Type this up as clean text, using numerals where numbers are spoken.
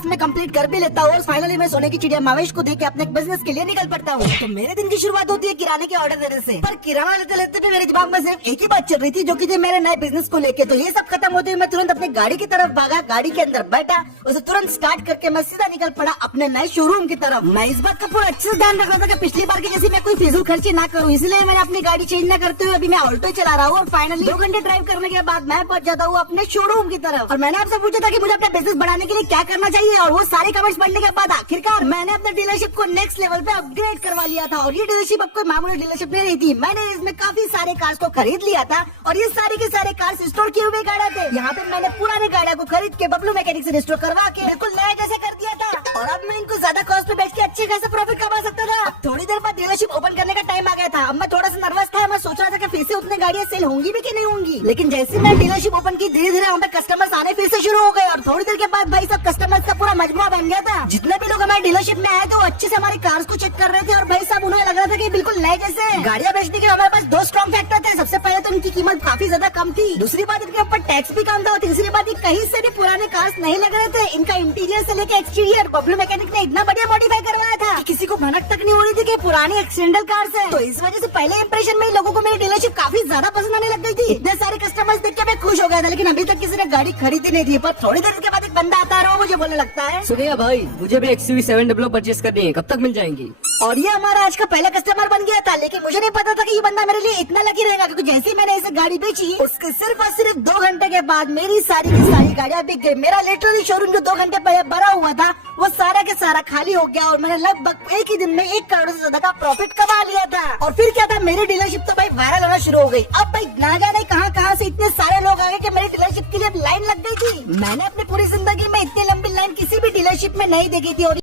Task मैं complete कर भी लेता हूँ और फाइनली मैं सोने की चिड़िया मावेश को देख के अपने बिजनेस के लिए निकल पड़ता हूँ। तो मेरे दिन की शुरुआत होती है किराने के ऑर्डर देने से। पर किराना लेते लेते भी मेरे दिमाग में सिर्फ एक ही बात चल रही थी, जो कि थी मेरे नए बिजनेस को लेके। तो ये सब खत्म होते हुए मैं तुरंत अपनी गाड़ी की तरफ भागा, गाड़ी के अंदर बैठा, उसे तुरंत स्टार्ट करके मैं सीधा निकल पड़ा अपने नए शोरूम की तरफ। मैं इस बात का पूरा अच्छे से ध्यान रख रहा था कि पिछली बार की जैसी मैं कोई फिजूल खर्ची ना करूँ, इसलिए मैंने अपनी गाड़ी चेंज न करते हुए अभी मैं ऑल्टो चला रहा हूँ। और फाइनली 2 घंटे ड्राइव करने के बाद मैं पहुंच जाता हूँ अपने शोरूम की तरफ। और मैंने आपसे पूछा था कि मुझे अपना बिजनेस बढ़ाने के लिए क्या करना चाहिए, और वो सारे कमेंट्स पढ़ने के बाद आखिरकार मैंने अपने डीलरशिप को नेक्स्ट लेवल पे अपग्रेड करवा लिया था। और ये डीलरशिप अब कोई मामूली डीलरशिप नहीं थी, मैंने इसमें काफी सारे कार्स को खरीद लिया था और ये सारे के सारे कार्स स्टोर किए हुए गाड़ियां थे। यहाँ पे मैंने पुराने गाड़ियों को खरीद के बबलू मैकेनिक से रिस्टोर करवा के बिल्कुल नया जैसे कर दिया था। और अब मैं इनको ज्यादा कॉस्ट पे बेच के अच्छे खासा प्रॉफिट कमा सकता था। अब थोड़ी देर बाद डीलरशिप ओपन करने का टाइम आ गया था। अब मैं थोड़ा सा नर्वस था, मैं सोच रहा था कि फिर से उतने गाड़ियां सेल होंगी भी कि नहीं होंगी। लेकिन जैसे मैं डीलरशिप ओपन की, धीरे धीरे हमें कस्टमर्स आने फिर से शुरू हो गए। और थोड़ी देर के बाद भाई सब कस्टमर्स का पूरा मजमुआ बन गया था। जितने भी लोग हमारे डीलरशिप में आए थे वो अच्छे से हमारी कार्स को चेक कर रहे थे। और भाई साहब उन्हें लग रहा था कि बिल्कुल नए जैसे। गाड़ियां बेचने के हमारे पास 2 स्ट्रॉन्ग फैक्टर थे। सबसे पहले तो इनकी कीमत काफी ज्यादा कम थी, दूसरी बात इनके ऊपर टैक्स भी कम था, और तीसरी बात ये कहीं से भी पुराने कार्स नहीं लग रहे थे। इनका इंटीरियर से लेकर एक्सटीरियर बबलू मैकेनिक ने इतना बढ़िया मॉडिफाई करवाया था कि किसी को भनक तक नहीं हो रही थी कि पुरानी एक्सीडेंटल कार्स है। तो इस वजह से पहले इंप्रेशन में लोगों को मेरी डीलरशिप काफी ज्यादा पसंद आने लग गई थी। इतने सारे कस्टमर्स देख के मैं खुश हो गया था, लेकिन अभी तक किसी ने गाड़ी खरीदी नहीं थी। पर थोड़ी देर के बाद एक बंदा आता रहा, मुझे बोलने लगता है, सुनिए भाई, मुझे भी XUV 700 परचेस करनी है, कब तक मिल जाएंगी? और ये हमारा आज का पहला कस्टमर बन गया था। लेकिन मुझे नहीं पता था कि ये बंदा मेरे लिए इतना लकी रहेगा, क्योंकि जैसे ही मैंने इसे गाड़ी बेची उसके सिर्फ और सिर्फ 2 घंटे के बाद मेरी सारी की सारी गाड़ियां बिक गई। मेरा लिटरली शोरूम जो 2 घंटे पहले भरा हुआ था वो सारा के सारा खाली हो गया और मैंने लगभग एक ही दिन में 1 करोड़ से ज्यादा का प्रॉफिट कमा लिया था। और फिर क्या था, मेरी डीलरशिप तो भाई वायरल होना शुरू हो गई। अब भाई ना जाने कहां से इतने सारे लोग आ गए कि मेरी डीलरशिप के लिए अब लाइन लग गई थी। मैंने अपनी पूरी जिंदगी में इतनी लंबी लाइन किसी भी डीलरशिप में नहीं देखी थी। और